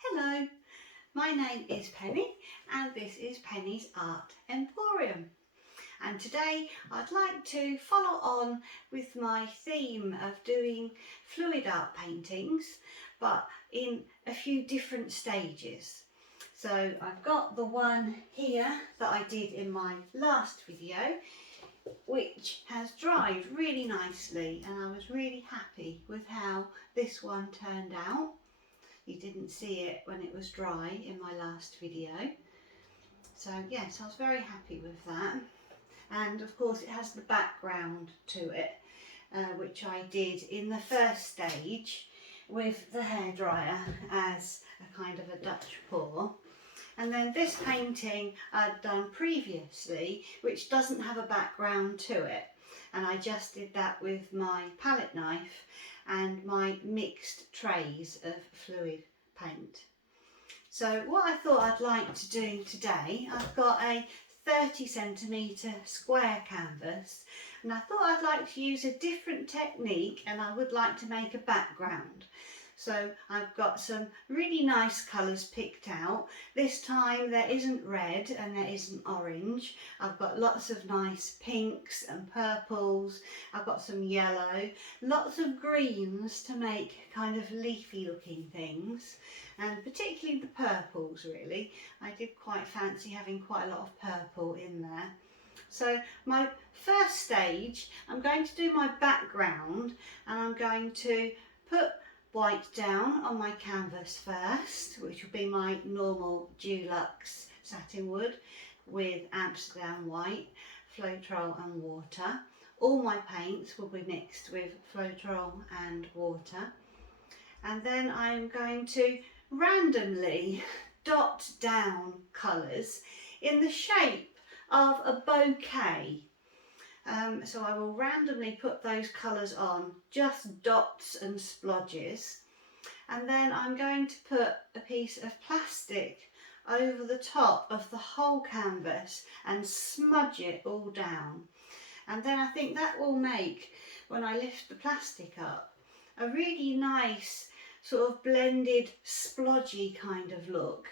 Hello, my name is Penny and this is Penny's Art Emporium, and today I'd like to follow on with my theme of doing fluid art paintings but in a few different stages. So I've got the one here that I did in my last video, which has dried really nicely, and I was really happy with how this one turned out. You didn't see it when it was dry in my last video. So yes, I was very happy with that. And of course it has the background to it, which I did in the first stage with the hairdryer as a kind of a Dutch pour. And then this painting I'd done previously, which doesn't have a background to it. And I just did that with my palette knife and my mixed trays of fluid paint. So what I thought I'd like to do today, I've got a 30cm square canvas, and I thought I'd like to use a different technique, and I would like to make a background. So I've got some really nice colours picked out. This time there isn't red and there isn't orange. I've got lots of nice pinks and purples. I've got some yellow, lots of greens to make kind of leafy looking things, and particularly the purples really. I did quite fancy having quite a lot of purple in there. So my first stage, I'm going to do my background, and I'm going to put white down on my canvas first, which will be my normal Dulux satin wood with Amsterdam white, Floetrol and water. All my paints will be mixed with Floetrol and water. And then I'm going to randomly dot down colours in the shape of a bouquet. So I will randomly put those colours on, just dots and splodges, and then I'm going to put a piece of plastic over the top of the whole canvas and smudge it all down. And then I think that will make, when I lift the plastic up, a really nice sort of blended splodgy kind of look.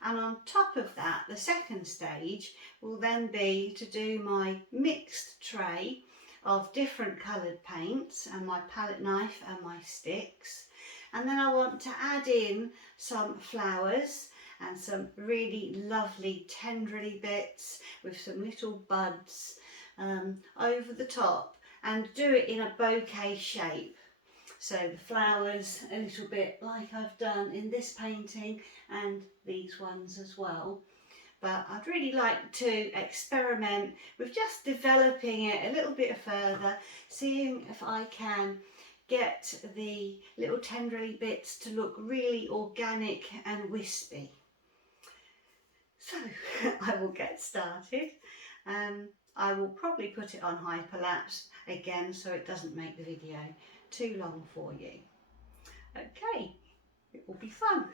And on top of that, the second stage will then be to do my mixed tray of different coloured paints and my palette knife and my sticks. And then I want to add in some flowers and some really lovely tendrily bits with some little buds over the top, and do it in a bouquet shape. So the flowers a little bit like I've done in this painting and these ones as well. But I'd really like to experiment with just developing it a little bit further, seeing if I can get the little tendrily bits to look really organic and wispy. So I will get started. I will probably put it on hyperlapse again so it doesn't make the video too long for you. Okay, it will be fun.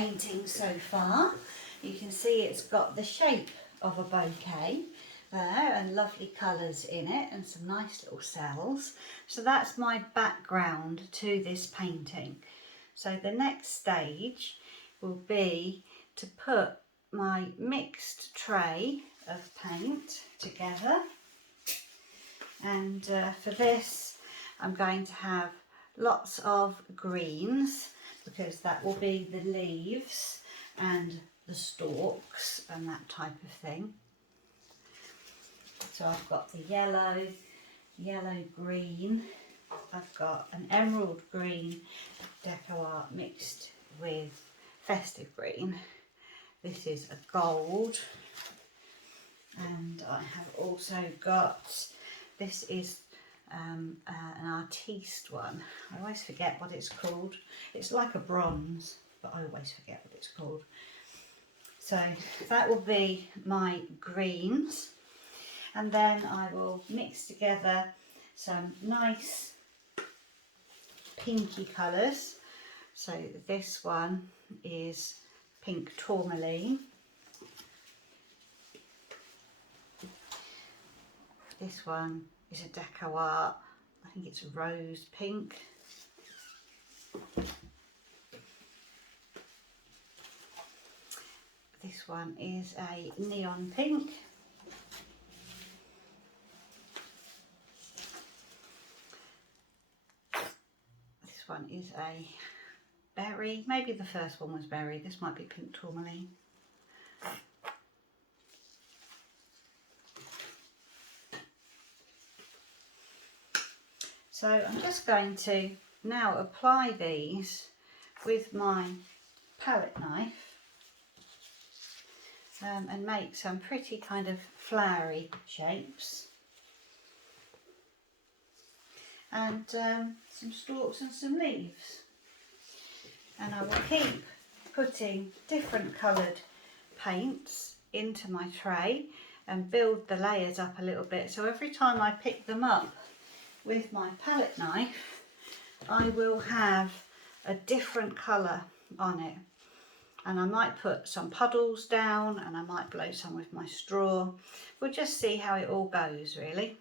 painting so far. You can see it's got the shape of a bouquet there and lovely colours in it and some nice little cells. So that's my background to this painting. So the next stage will be to put my mixed tray of paint together, and for this I'm going to have lots of greens because that will be the leaves and the stalks and that type of thing. So I've got the yellow green, I've got an emerald green deco art mixed with festive green. This is a gold, and I have also got, this is an artiste one. I always forget what it's called. It's like a bronze, but I always forget what it's called. So that will be my greens, and then I will mix together some nice pinky colours. So this one is pink tourmaline. This one is a deco art, I think it's rose pink. This one is a neon pink. This one is a berry, maybe the first one was berry, this might be pink tourmaline. So I'm just going to now apply these with my palette knife and make some pretty kind of flowery shapes, and some stalks and some leaves. And I will keep putting different coloured paints into my tray and build the layers up a little bit, so every time I pick them up with my palette knife I will have a different colour on it, and I might put some puddles down and I might blow some with my straw. We'll just see how it all goes really.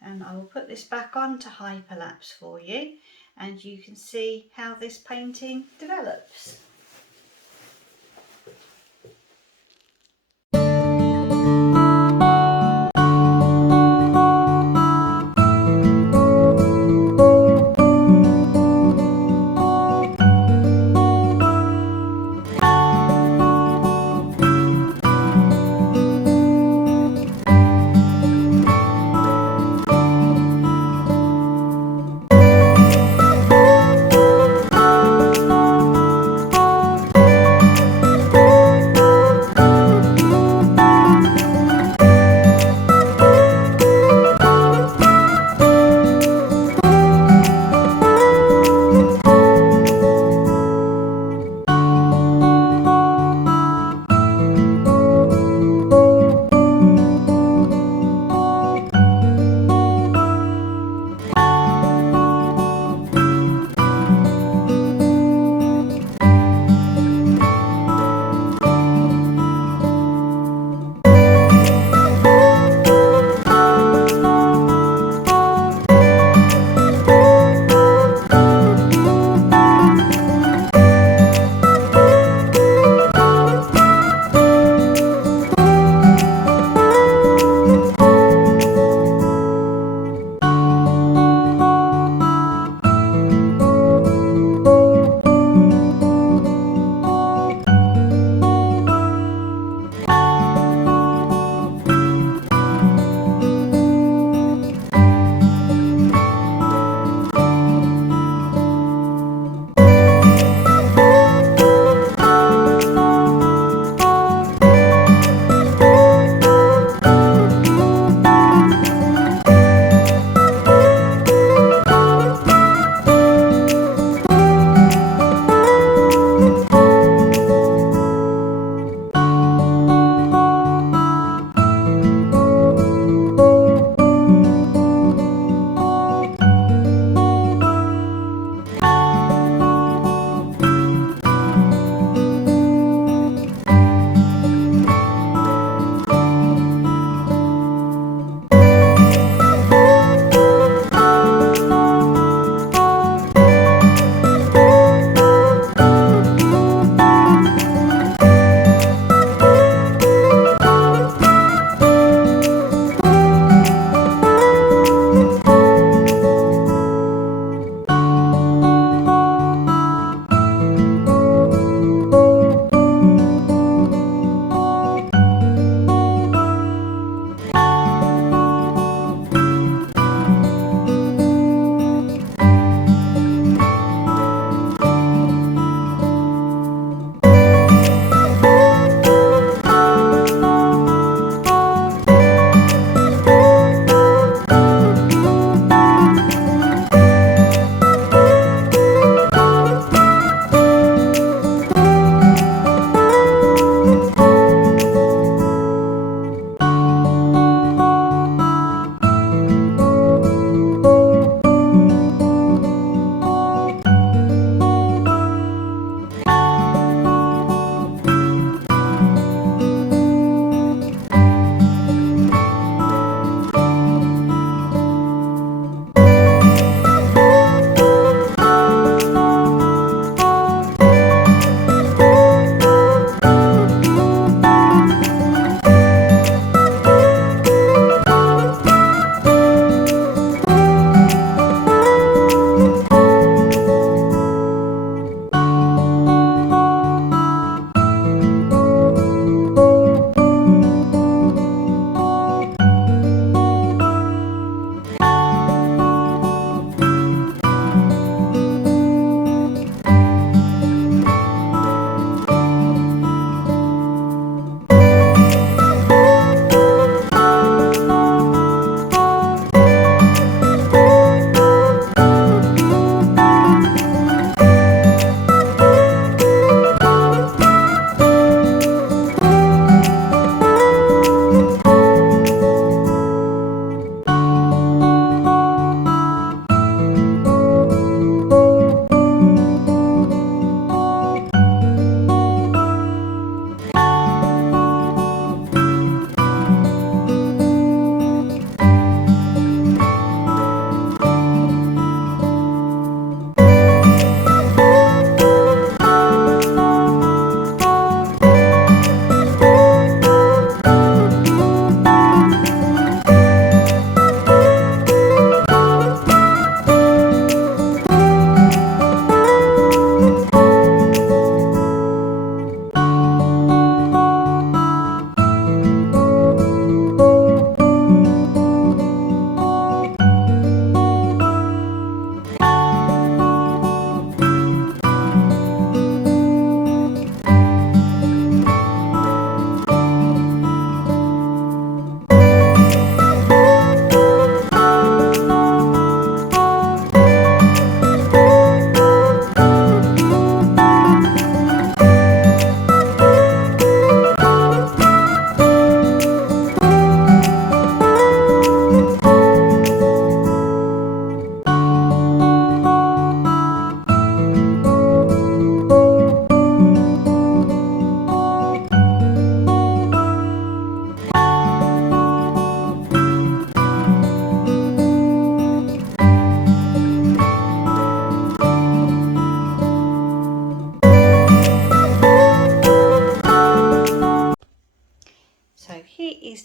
And I will put this back on to hyperlapse for you, and you can see how this painting develops.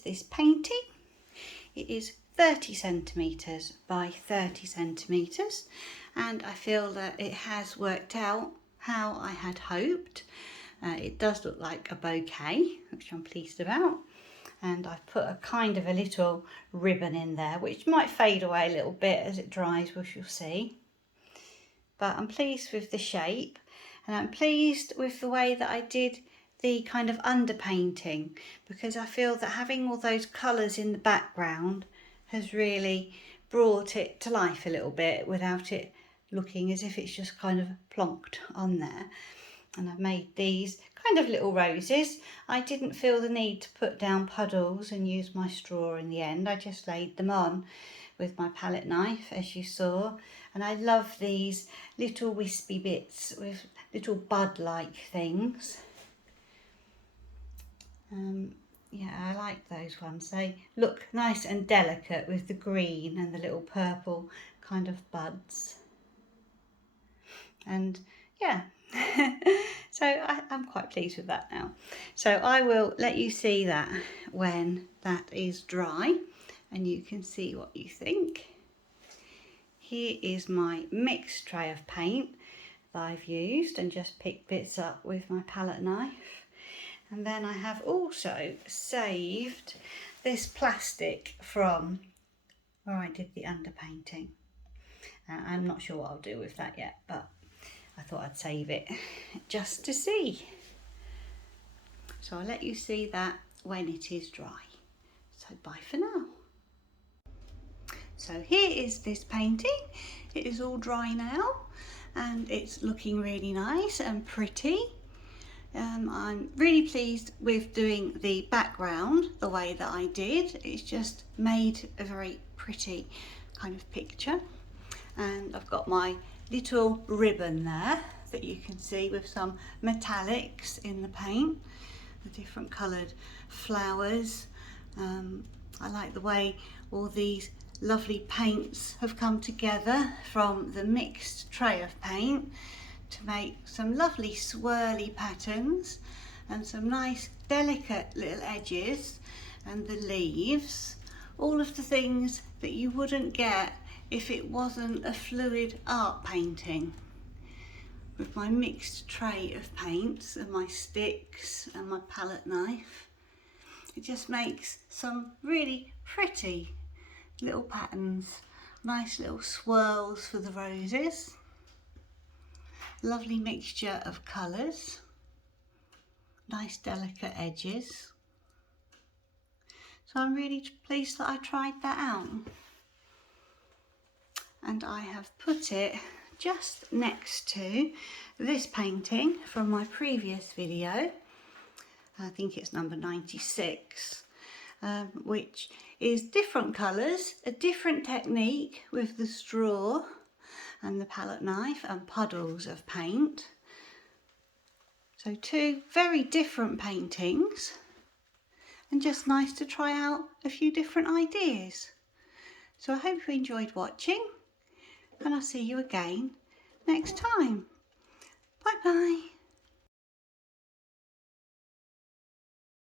this painting. It is 30 centimetres by 30 centimetres, and I feel that it has worked out how I had hoped. It does look like a bouquet, which I'm pleased about, and I've put a kind of a little ribbon in there, which might fade away a little bit as it dries, we shall see. But I'm pleased with the shape, and I'm pleased with the way that I did the kind of underpainting, because I feel that having all those colours in the background has really brought it to life a little bit without it looking as if it's just kind of plonked on there. And I've made these kind of little roses. I didn't feel the need to put down puddles and use my straw in the end. I just laid them on with my palette knife, as you saw. And I love these little wispy bits with little bud-like things. Yeah, I like those ones. They look nice and delicate with the green and the little purple kind of buds. And yeah, so I'm quite pleased with that now. So I will let you see that when that is dry and you can see what you think. Here is my mixed tray of paint that I've used and just picked bits up with my palette knife. And then I have also saved this plastic from where I did the underpainting. I'm not sure what I'll do with that yet, but I thought I'd save it just to see. So I'll let you see that when it is dry. So bye for now. So here is this painting. It is all dry now and it's looking really nice and pretty. I'm really pleased with doing the background the way that I did. It's just made a very pretty kind of picture. And I've got my little ribbon there that you can see with some metallics in the paint, the different coloured flowers. I like the way all these lovely paints have come together from the mixed tray of paint to make some lovely swirly patterns and some nice delicate little edges, and the leaves, all of the things that you wouldn't get if it wasn't a fluid art painting. With my mixed tray of paints and my sticks and my palette knife, it just makes some really pretty little patterns, nice little swirls for the roses. Lovely mixture of colours, nice delicate edges. So I'm really pleased that I tried that out. And I have put it just next to this painting from my previous video. I think it's number 96, which is different colours, a different technique with the straw and the palette knife and puddles of paint. So two very different paintings, and just nice to try out a few different ideas. So I hope you enjoyed watching, and I'll see you again next time. Bye bye.